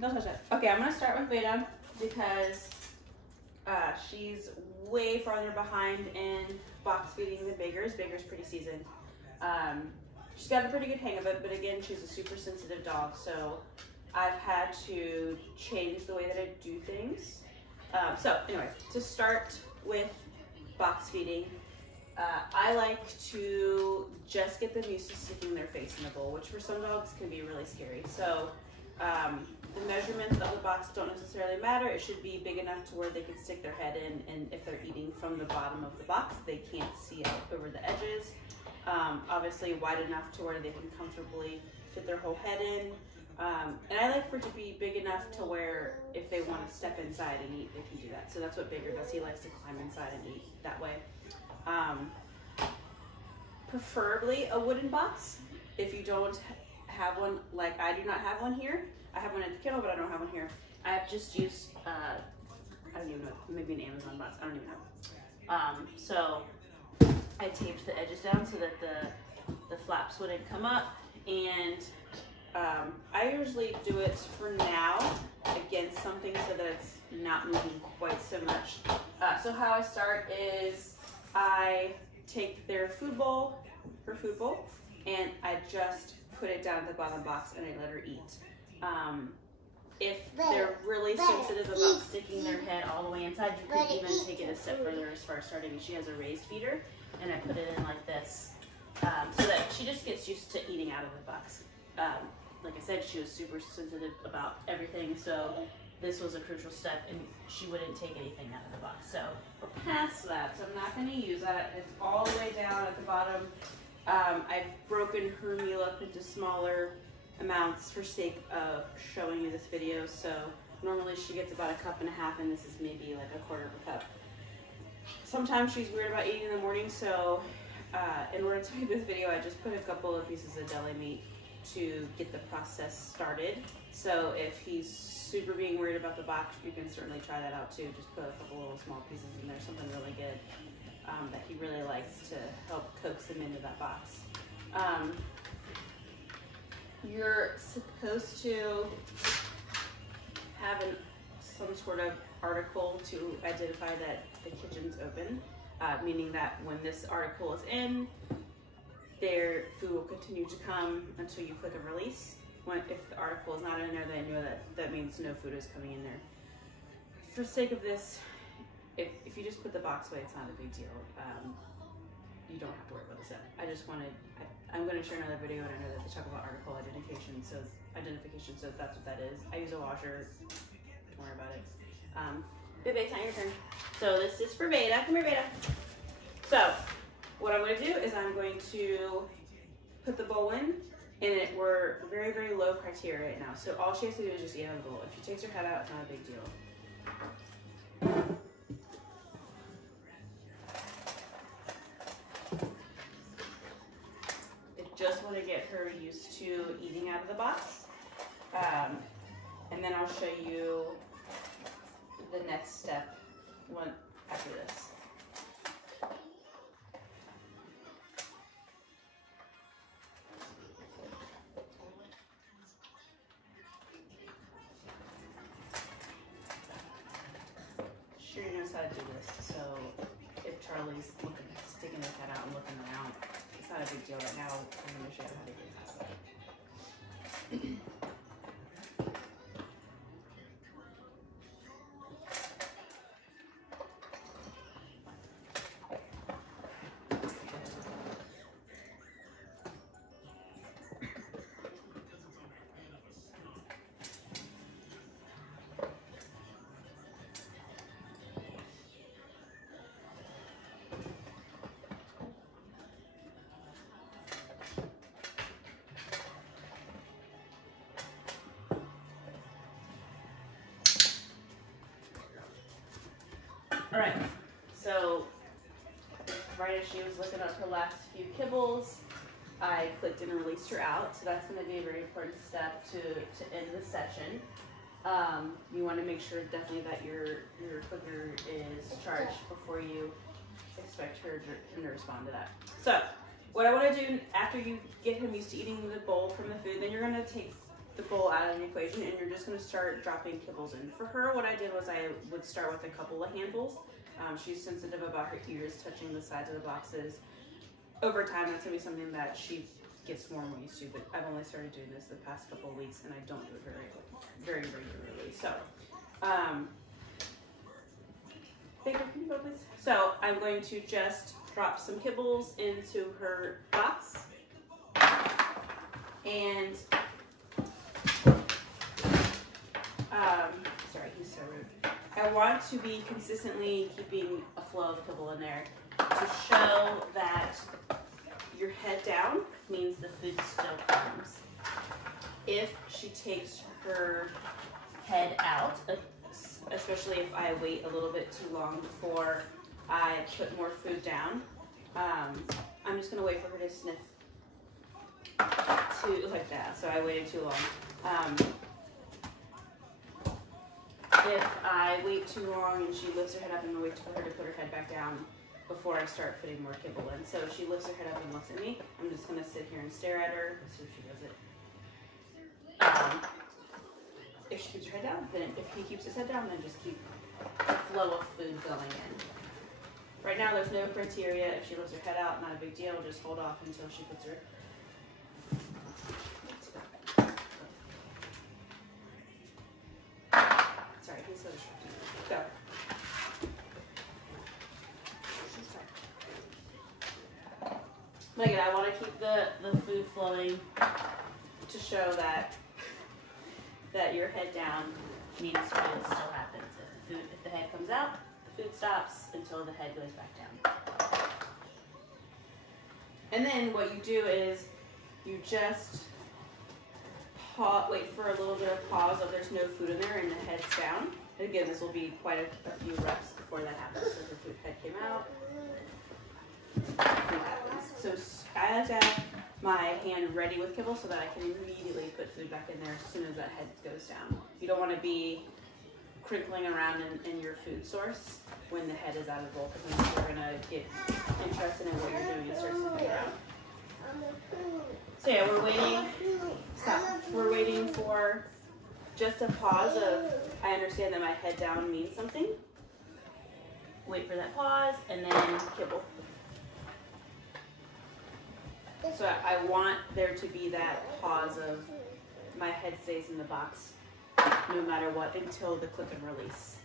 Don't touch it. Okay, I'm gonna start with Veda because she's way farther behind in box feeding than Bigger's. Bigger's pretty seasoned. She's got a pretty good hang of it, but again, she's a super sensitive dog, so I've had to change the way that I do things. So anyway, to start with box feeding, I like to just get them used to sticking their face in the bowl, which for some dogs can be really scary. So the measurements of the box don't necessarily matter. It should be big enough to where they can stick their head in, and if they're eating from the bottom of the box, they can't see out over the edges. Obviously wide enough to where they can comfortably fit their whole head in. And I like for it to be big enough to where if they want to step inside and eat, they can do that. So that's what Bigger does. He likes to climb inside and eat that way. Preferably a wooden box. If you don't have one, like I do not have one here. I have one at the kennel, but I don't have one here. I have just used, I don't even know, maybe an Amazon box. I don't even know. So I taped the edges down so that the flaps wouldn't come up, and I usually do it for now against something so that it's not moving quite so much. So how I start is I take their food bowl, her food bowl, and I just put it down at the bottom box and I let her eat. If they're really sensitive about sticking their head all the way inside, you could even take it a step further as far as starting. She has a raised feeder, and I put it in like this so that she just gets used to eating out of the box. Like I said, she was super sensitive about everything, so this was a crucial step, and she wouldn't take anything out of the box. So we're past that, so I'm not going to use that. It's all the way down at the bottom. I've broken her meal up into smaller amounts for sake of showing you this video. So normally she gets about 1.5 cups, and this is maybe like 1/4 cup. Sometimes she's weird about eating in the morning, so in order to make this video, I just put a couple of pieces of deli meat to get the process started. So if he's super being weird about the box, you can certainly try that out too. Just put a couple little small pieces in there, something really good that he really likes to help coax him into that box. You're supposed to have some sort of article to identify that the kitchen's open, meaning that when this article is in, their food will continue to come until you click a release. If the article is not in there, then I know that means no food is coming in there. For sake of this, if you just put the box away, it's not a big deal. You don't have to worry about this. I'm going to share another video, and I know that they talk about article identification, so that's what that is. I use a washer. Don't worry about it. Bebe, it's not your turn. So this is for Veda. Come here, Veda. So what I'm going to do is I'm going to put the bowl in, and we're very, very low criteria right now. So all she has to do is just eat out of the bowl. If she takes her head out, it's not a big deal. Just want to get her used to eating out of the box. And then I'll show you the next step after this. Sure knows how to do this, so if Charlie's sticking his head out and looking around, it's not a big deal right now. I'm going to show you how to get past that. All right, so right as she was looking up her last few kibbles, I clicked and released her out. So that's going to be a very important step to end the session. You want to make sure definitely that your cooker is charged before you expect her to respond to that. So what I want to do after you get him used to eating the bowl from the food, then you're going to take the bowl out of the equation, and you're just going to start dropping kibbles in. For her, what I did was I would start with a couple of handfuls. She's sensitive about her ears touching the sides of the boxes. Over time, that's going to be something that she gets more and more used to, but I've only started doing this the past couple of weeks, and I don't do it very regularly. So, Baker, can you go please? So I'm going to just drop some kibbles into her box, and sorry, he's so rude. I want to be consistently keeping a flow of kibble in there to show that your head down means the food still comes. If she takes her head out, especially if I wait a little bit too long before I put more food down, I'm just gonna wait for her to sniff like that. So I waited too long. If I wait too long and she lifts her head up, I'm gonna wait for her to put her head back down before I start putting more kibble in. So she lifts her head up and looks at me. I'm just gonna sit here and stare at her, see if she does it. If she keeps her head down, then if he keeps his head down, then just keep the flow of food going in. Right now, there's no criteria. If she lifts her head out, not a big deal. Just hold off until she puts her. Sorry, he's so distracted. Go. But again, I want to keep the food flowing to show that your head down means food still happens. If the head comes out, the food stops until the head goes back down. And then what you do is you just wait for a little bit of pause of there's no food in there and the head's down. And again, this will be quite a few reps before that happens. So the food head came out. Nothing happens. So I have to have my hand ready with kibble so that I can immediately put food back in there as soon as that head goes down. You don't want to be crinkling around in your food source when the head is out of the bowl, because then you're going to get interested in what you're doing and start sniffing around. So yeah, we're waiting. Stop. We're waiting for just a pause of, I understand that my head down means something. Wait for that pause and then kibble. So I want there to be that pause of my head stays in the box no matter what until the click and release.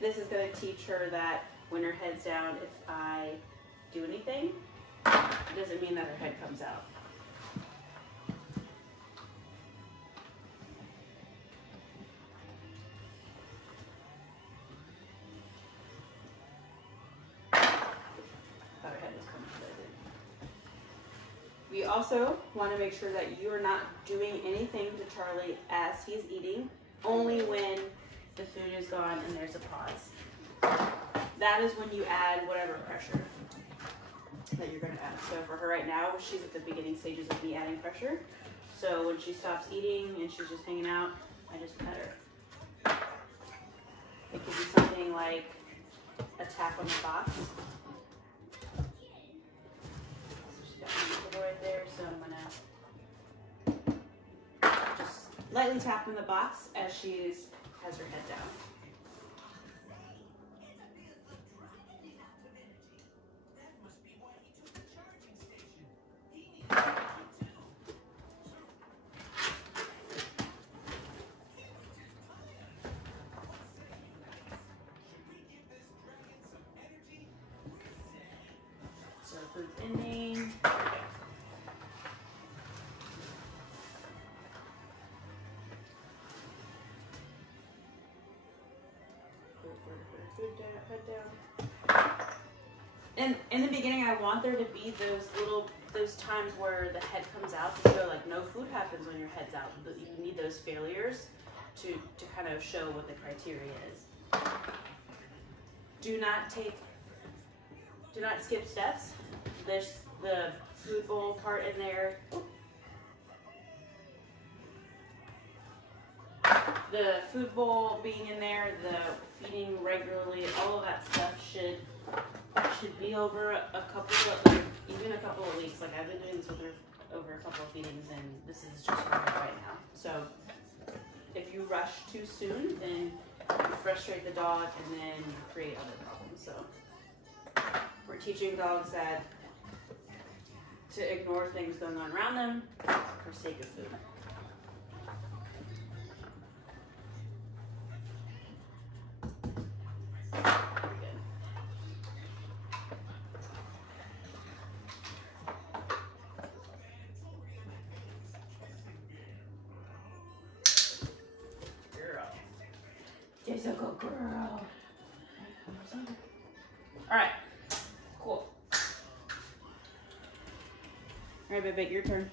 This is going to teach her that when her head's down, if I do anything, it doesn't mean that her head comes out. We also want to make sure that you are not doing anything to Charlie as he's eating, only when the food is gone and there's a pause. That is when you add whatever pressure that you're going to add. So for her right now, she's at the beginning stages of me adding pressure. So when she stops eating and she's just hanging out, I just pet her. It could be something like a tap on the box. Right there, so I'm gonna just lightly tap in the box as she has her head down. So food's ending. Head down. And in the beginning, I want there to be those times where the head comes out to show like no food happens when your head's out. But you need those failures to kind of show what the criteria is. Do not skip steps. There's the food bowl part in there. The food bowl being in there, the feeding regularly, all of that stuff should be over a couple of, even a couple of weeks. Like I've been doing this with her over a couple of feedings, and this is just right now. soon, then you frustrate the dog and then you create other problems. So we're teaching dogs that to ignore things going on around them for sake of food. She's a good girl. All right, cool. All right, baby, your turn.